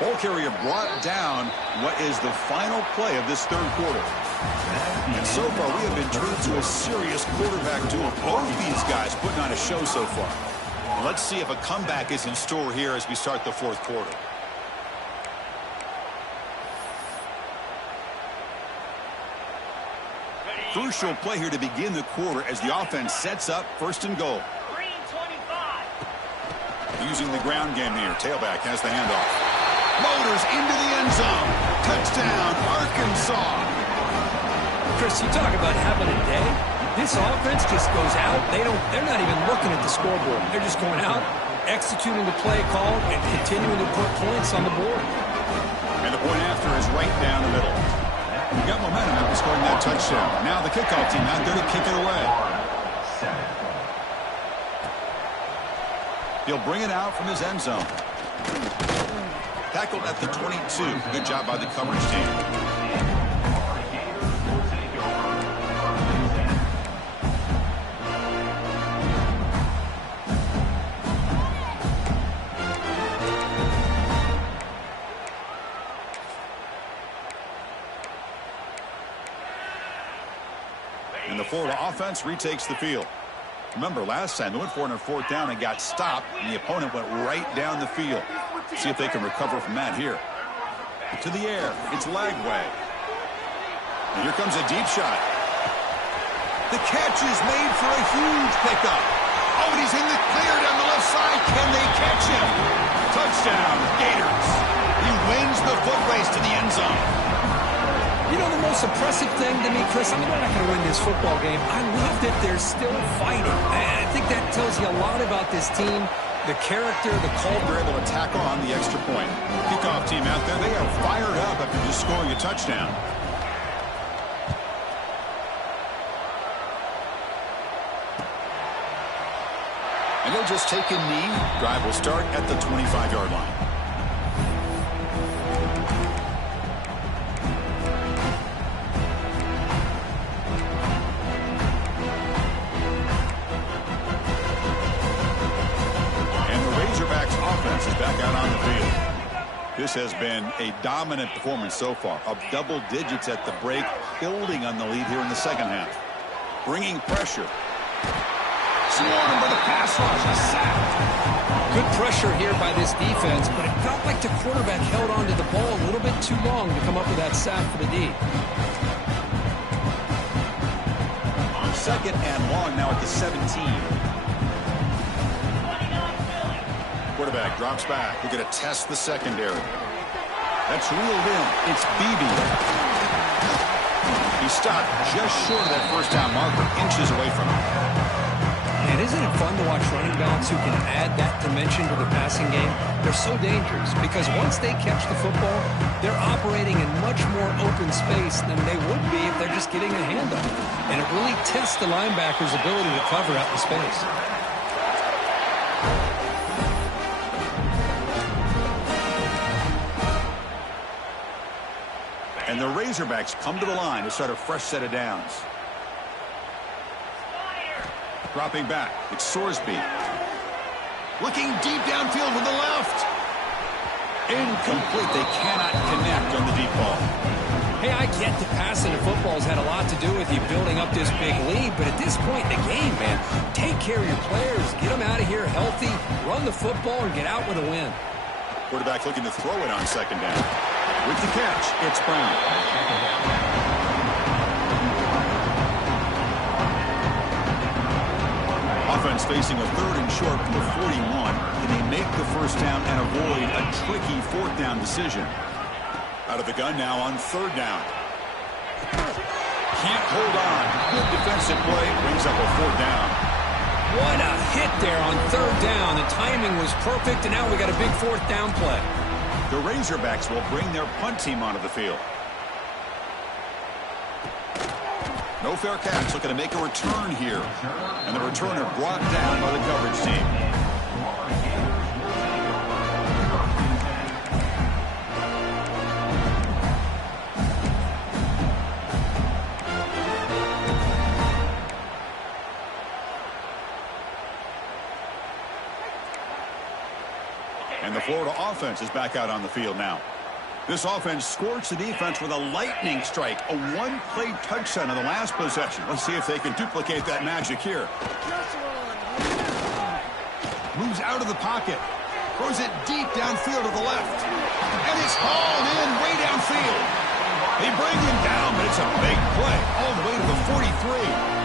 Ball carrier brought down what is the final play of this 3rd quarter. And so far, we have been treated to a serious quarterback duel. Both these guys putting on a show so far. Let's see if a comeback is in store here as we start the 4th quarter. Crucial play here to begin the quarter as the offense sets up 1st and goal. Using the ground game here. Tailback has the handoff. Motors into the end zone. Touchdown, Arkansas. Chris, you talk about having a day. This offense just goes out. They're not even looking at the scoreboard. They're just going out, executing the play call, and continuing to put points on the board. And the point after is right down the middle. We got momentum after scoring that touchdown. Now the kickoff team out there to kick it away. He'll bring it out from his end zone. Tackled at the 22. Good job by the coverage team. And the Florida offense retakes the field. Remember, last time they went for it on 4th down and got stopped, and the opponent went right down the field. See if they can recover from that here. To the air, it's Lagway. And here comes a deep shot. The catch is made for a huge pickup. Oh, and he's in the clear down the left side. Can they catch him? Touchdown, Gators. He wins the foot race to the end zone. You know, the most impressive thing to me, Chris, I mean, they're not going to win this football game. I love that they're still fighting. I think that tells you a lot about this team, the character, the culture. They're able to tackle on the extra point. Kickoff team out there, they are fired up after just scoring a touchdown. And they'll just take a knee. Drive will start at the 25-yard line. This has been a dominant performance so far. Up double digits at the break, building on the lead here in the second half. Bringing pressure. Swarmed by the pass rush. A sack. Good pressure here by this defense, but it felt like the quarterback held on to the ball a little bit too long to come up with that sack for the D. Second and long now at the 17. Quarterback drops back. We're going to test the secondary. That's reeled in. It's Beebe. He stopped just short of that first down marker, inches away from him. And isn't it fun to watch running backs who can add that dimension to the passing game? They're so dangerous because once they catch the football, they're operating in much more open space than they would be if they're just getting a hand on it. And it really tests the linebacker's ability to cover out the space. And the Razorbacks come to the line to start a fresh set of downs. Dropping back, it's Sorsby. Looking deep downfield with the left. Incomplete. They cannot connect on the deep ball. Hey, I get the passing of football has had a lot to do with you building up this big lead, but at this point in the game, man, take care of your players, get them out of here healthy, run the football, and get out with a win. Quarterback looking to throw it on second down. With the catch, it's Brown. Offense facing a third and short from the 41. Can they make the first down and avoid a tricky fourth down decision? Out of the gun now on third down. Can't hold on. Good defensive play. Brings up a fourth down. What a hit there on third down. The timing was perfect, and now we got a big fourth down play. The Razorbacks will bring their punt team onto the field. No fair catch, looking to make a return here. And the returner brought down by the coverage team. And the Florida offense is back out on the field now. This offense scorched the defense with a lightning strike, a one-play touchdown on the last possession. Let's see if they can duplicate that magic here. Moves out of the pocket. Throws it deep downfield to the left. And it's hauled in way downfield. They bring him down, but it's a big play all the way to the 43.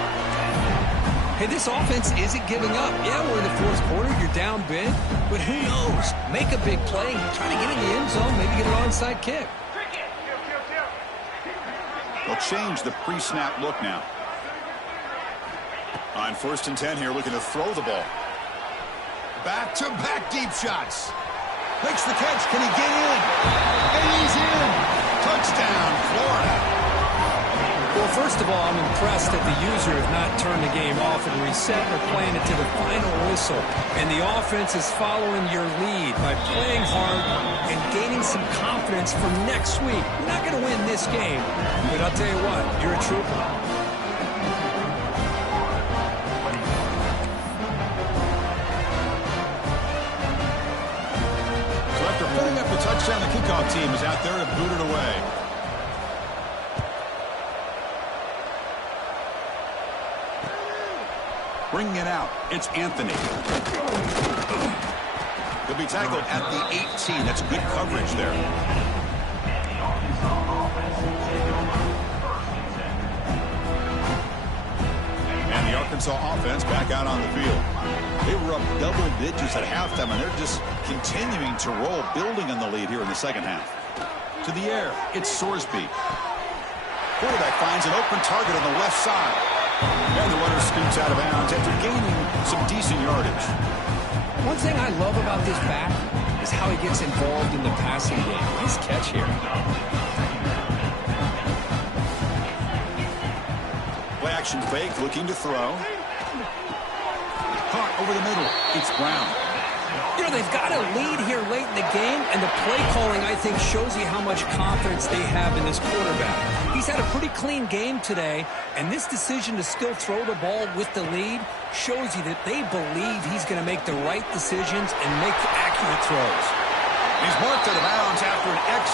Hey, this offense isn't giving up. Yeah, we're in the fourth quarter. You're down big. But who knows? Make a big play. Try to get in the end zone. Maybe get an onside kick. They'll change the pre-snap look now. On 1st and 10 here, looking to throw the ball. Back-to-back deep shots. Makes the catch. Can he get in? And he's in. Touchdown, Florida. Well, first of all, I'm impressed that the user has not turned the game off and reset or playing it to the final whistle. And the offense is following your lead by playing hard and gaining some confidence for next week. We're not going to win this game, but I'll tell you what, you're a trooper. So after putting up the touchdown, the kickoff team is out there to boot it away. Bringing it out, it's Anthony. He'll be tackled at the 18. That's good coverage there. And the Arkansas offense back out on the field. They were up double digits at halftime, and they're just continuing to roll, building on the lead here in the second half. To the air, it's Sorsby. Quarterback finds an open target on the left side. And the runner scoots out of bounds after gaining some decent yardage. One thing I love about this back is how he gets involved in the passing game. Nice catch here. Play action fake, looking to throw. Caught over the middle. It's Brown. You know, they've got a lead here late in the game, and the play calling, I think, shows you how much confidence they have in this quarterback. He's had a pretty clean game today, and this decision to still throw the ball with the lead shows you that they believe he's going to make the right decisions and make accurate throws. He's marked out of bounds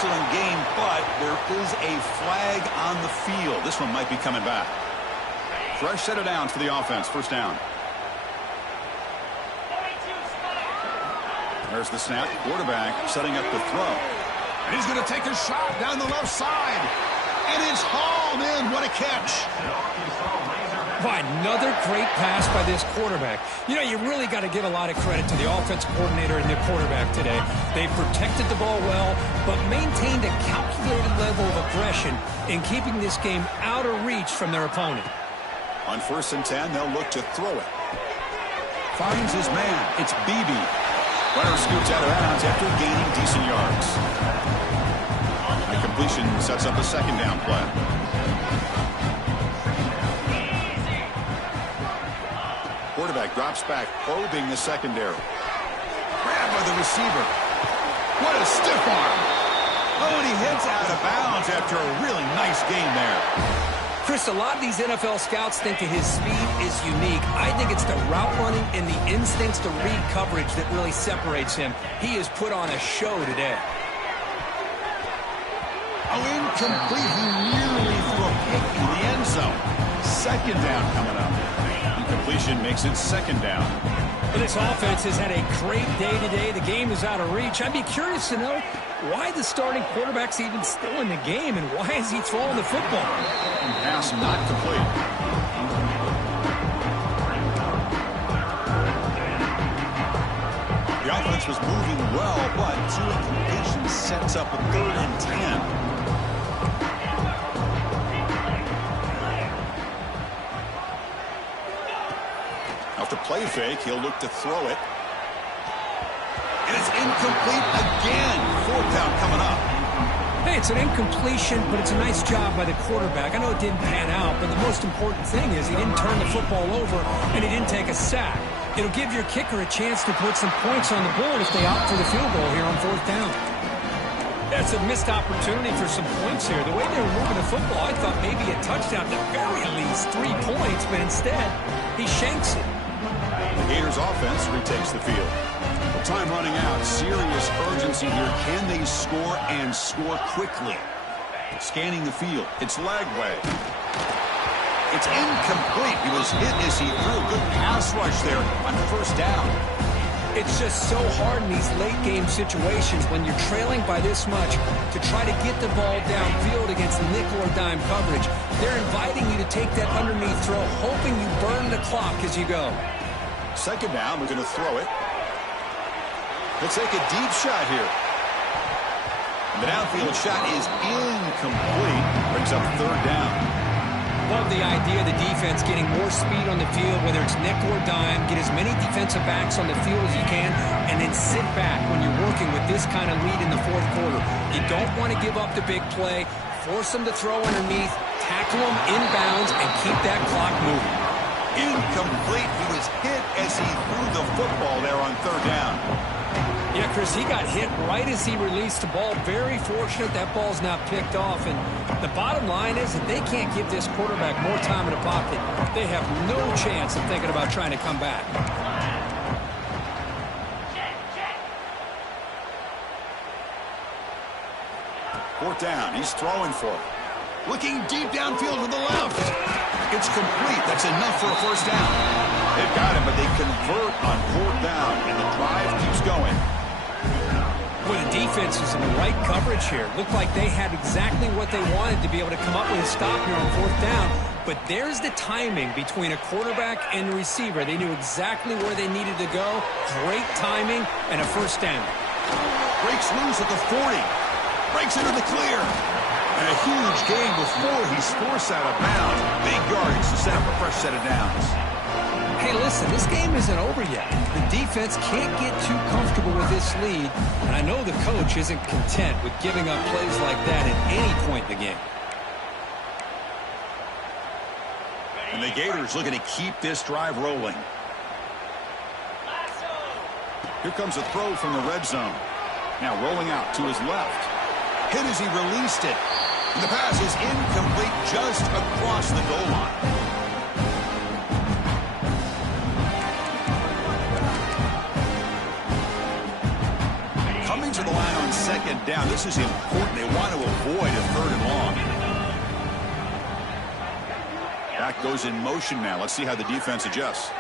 excellent game, but there is a flag on the field. This one might be coming back. Fresh set of downs for the offense. First down. There's the snap. Quarterback setting up the throw. And he's going to take a shot down the left side. And it's hauled in. What a catch. Another great pass by this quarterback. You know, you really got to give a lot of credit to the offense coordinator and the quarterback today. They protected the ball well, but maintained a calculated level of aggression in keeping this game out of reach from their opponent. On 1st and 10, they'll look to throw it. Finds his man. It's Beebe. Runner scoots out of bounds after gaining decent yards. The completion sets up a second down play. Quarterback drops back, probing the secondary. Grabbed by the receiver. What a stiff arm. Oh, and he hits out of bounds after a really nice game there. Chris, a lot of these NFL scouts think that his speed is unique. I think it's the route running and the instincts to read coverage that really separates him. He has put on a show today. Oh, incomplete. He nearly threw a pick in the end zone. Second down coming up. Incompletion makes it second down. Well, this offense has had a great day today. The game is out of reach. I'd be curious to know why the starting quarterback's even still in the game, and why is he throwing the football? Pass not complete. The offense was moving well, but two incompletions sets up a 3rd and 10. After play fake, he'll look to throw it. And it's incomplete again. 4th down coming up. Hey, it's an incompletion, but it's a nice job by the quarterback. I know it didn't pan out, but the most important thing is he didn't turn the football over and he didn't take a sack. It'll give your kicker a chance to put some points on the board if they opt for the field goal here on 4th down. That's a missed opportunity for some points here. The way they were moving the football, I thought maybe a touchdown, at the very least 3 points, but instead he shanks it. The Gators offense retakes the field. Time running out. Serious urgency here. Can they score and score quickly? Scanning the field. It's Lagway. It's incomplete. He was hit as he threw a good pass rush there on 1st down. It's just so hard in these late-game situations when you're trailing by this much to try to get the ball downfield against nickel or dime coverage. They're inviting you to take that underneath throw, hoping you burn the clock as you go. Second down, we're going to throw it. Let's take a deep shot here. The downfield shot is incomplete. Brings up 3rd down. Love the idea of the defense getting more speed on the field, whether it's nickel or dime. Get as many defensive backs on the field as you can, and then sit back when you're working with this kind of lead in the 4th quarter. You don't want to give up the big play. Force them to throw underneath, tackle them inbounds, and keep that clock moving. Incomplete. He was hit as he threw the football there on 3rd down. Yeah, Chris, he got hit right as he released the ball. Very fortunate that ball's not picked off. And the bottom line is that they can't give this quarterback more time in the pocket. They have no chance of thinking about trying to come back. 4th down. He's throwing for it. Looking deep downfield to the left. It's complete. That's enough for a 1st down. They've got him, but they convert on 4th down, and the drive keeps going. Well, the defense is in the right coverage here. Looked like they had exactly what they wanted to be able to come up with a stop here on 4th down. But there's the timing between a quarterback and the receiver. They knew exactly where they needed to go. Great timing and a 1st down. Breaks loose at the 40. Breaks into the clear. And a huge gain before he's forced out of bounds. Big yardage to set up a fresh set of downs. Hey, listen, this game isn't over yet. The defense can't get too comfortable with this lead, and I know the coach isn't content with giving up plays like that at any point in the game. And the Gators looking to keep this drive rolling. Here comes a throw from the red zone. Now rolling out to his left. Hit as he released it. And the pass is incomplete just across the goal line. Coming to the line on second down. This is important. They want to avoid a third and long. Back goes in motion now. Let's see how the defense adjusts.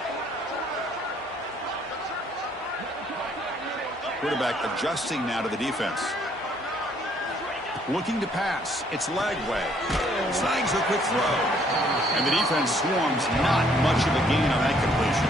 Quarterback adjusting now to the defense. Looking to pass. It's Lagway. Snags a quick throw. And the defense swarms. Not much of a gain on that completion.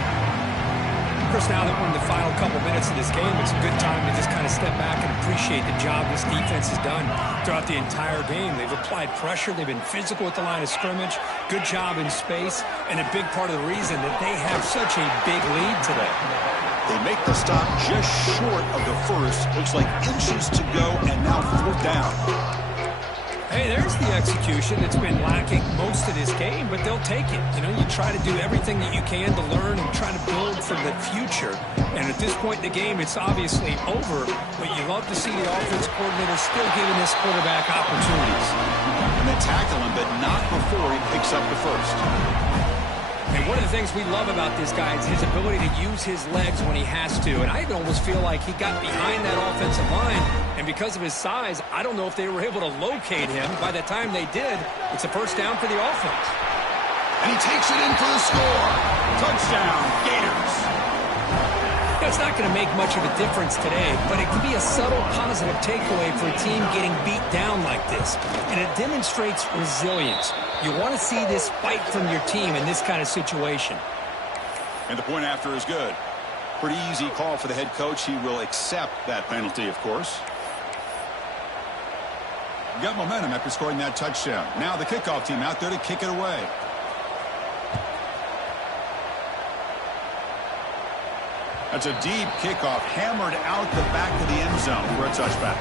Chris, now that we're in the final couple minutes of this game, it's a good time to just kind of step back and appreciate the job this defense has done throughout the entire game. They've applied pressure. They've been physical at the line of scrimmage. Good job in space. And a big part of the reason that they have such a big lead today. They make the stop just short of the first. Looks like inches to go, and now fourth down. Hey, there's the execution that's been lacking most of this game, but they'll take it. You know, you try to do everything that you can to learn and try to build for the future. And at this point in the game, it's obviously over, but you love to see the offense coordinator still giving this quarterback opportunities. And they tackle him, but not before he picks up the first. And one of the things we love about this guy is his ability to use his legs when he has to. And I almost feel like he got behind that offensive line, and because of his size, I don't know if they were able to locate him. By the time they did, it's a first down for the offense. And he takes it in for the score. Touchdown, Gators. It's not going to make much of a difference today, but it can be a subtle positive takeaway for a team getting beat down like this. And it demonstrates resilience. You want to see this fight from your team in this kind of situation. And the point after is good. Pretty easy call for the head coach. He will accept that penalty, of course. Got momentum after scoring that touchdown. Now the kickoff team out there to kick it away. That's a deep kickoff, hammered out the back of the end zone for a touchback.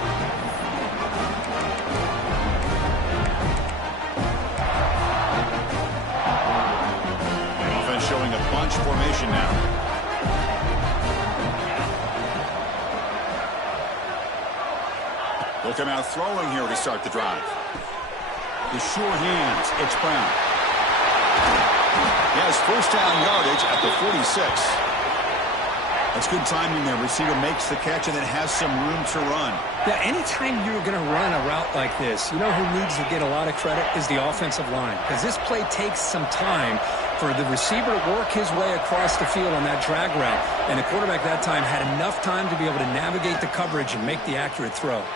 The offense showing a bunch formation now. They'll come out throwing here to start the drive. The sure hands, it's Brown. He has first down yardage at the 46. That's good timing there. Receiver makes the catch and then has some room to run. Yeah, anytime you're going to run a route like this, you know who needs to get a lot of credit is the offensive line. Because this play takes some time for the receiver to work his way across the field on that drag route. And the quarterback that time had enough time to be able to navigate the coverage and make the accurate throw.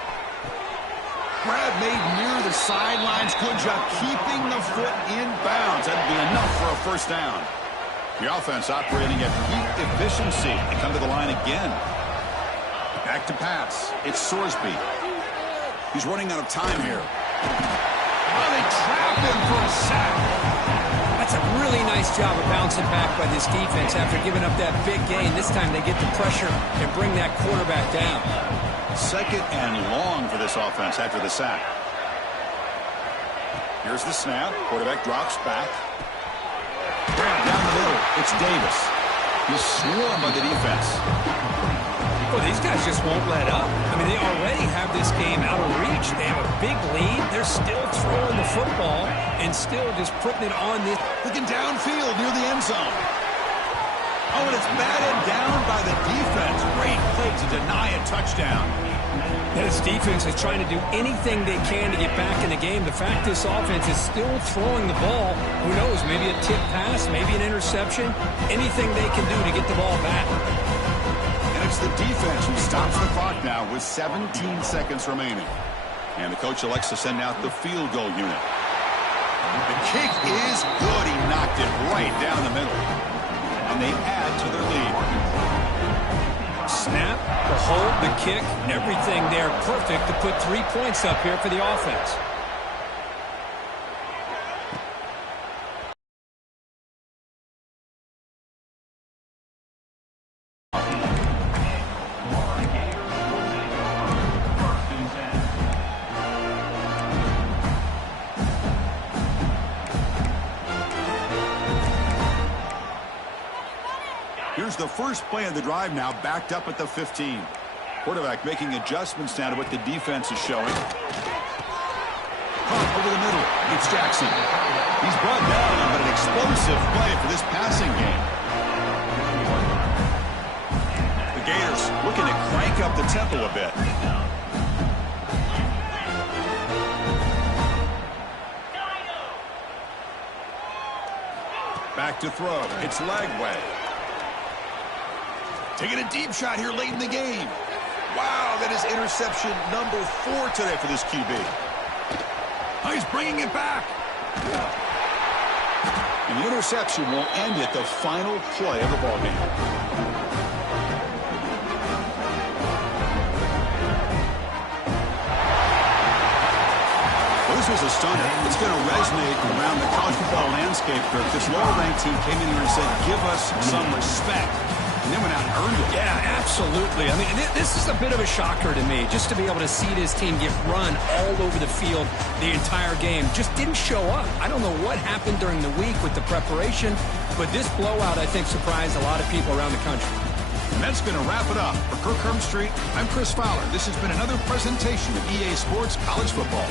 Grab made near the sidelines. Good job keeping the foot in bounds. That'd be enough for a first down. The offense operating at peak efficiency. They come to the line again. Back to pass. It's Sorsby. He's running out of time here. Oh, they trap him for a sack. That's a really nice job of bouncing back by this defense after giving up that big gain. This time they get the pressure and bring that quarterback down. Second and long for this offense after the sack. Here's the snap. Quarterback drops back. Down the middle, it's Davis. He's swarmed by the defense. Well, these guys just won't let up. I mean, they already have this game out of reach. They have a big lead. They're still throwing the football and still just putting it on this. Looking downfield near the end zone. Oh, and it's batted down by the defense. Great play to deny a touchdown. This defense is trying to do anything they can to get back in the game. The fact this offense is still throwing the ball, who knows, maybe a tip pass, maybe an interception, anything they can do to get the ball back. And it's the defense who stops the clock now with 17 seconds remaining. And the coach elects to send out the field goal unit. The kick is good. He knocked it right down the middle. And they add to their lead. Snap, the hold, the kick, everything there perfect to put 3 points up here for the offense. Here's the first play of the drive now, backed up at the 15. Quarterback making adjustments now to what the defense is showing. Pump over the middle. It's Jackson. He's brought down, but an explosive play for this passing game. The Gators looking to crank up the tempo a bit. back to throw. It's Lagway. Taking a deep shot here late in the game. Wow, that is interception number 4 today for this QB. Oh, he's bringing it back. And the interception will end at the final play of the ballgame. Well, this was a stunner. It's going to resonate around the college football landscape. This lower-ranked team came in here and said, give us some respect. And then went out and earned it. Yeah, absolutely. I mean, this is a bit of a shocker to me, just to be able to see this team get run all over the field the entire game. Just didn't show up. I don't know what happened during the week with the preparation, but this blowout, I think, surprised a lot of people around the country. And that's going to wrap it up. For Kirk Street, I'm Chris Fowler. This has been another presentation of EA Sports College Football.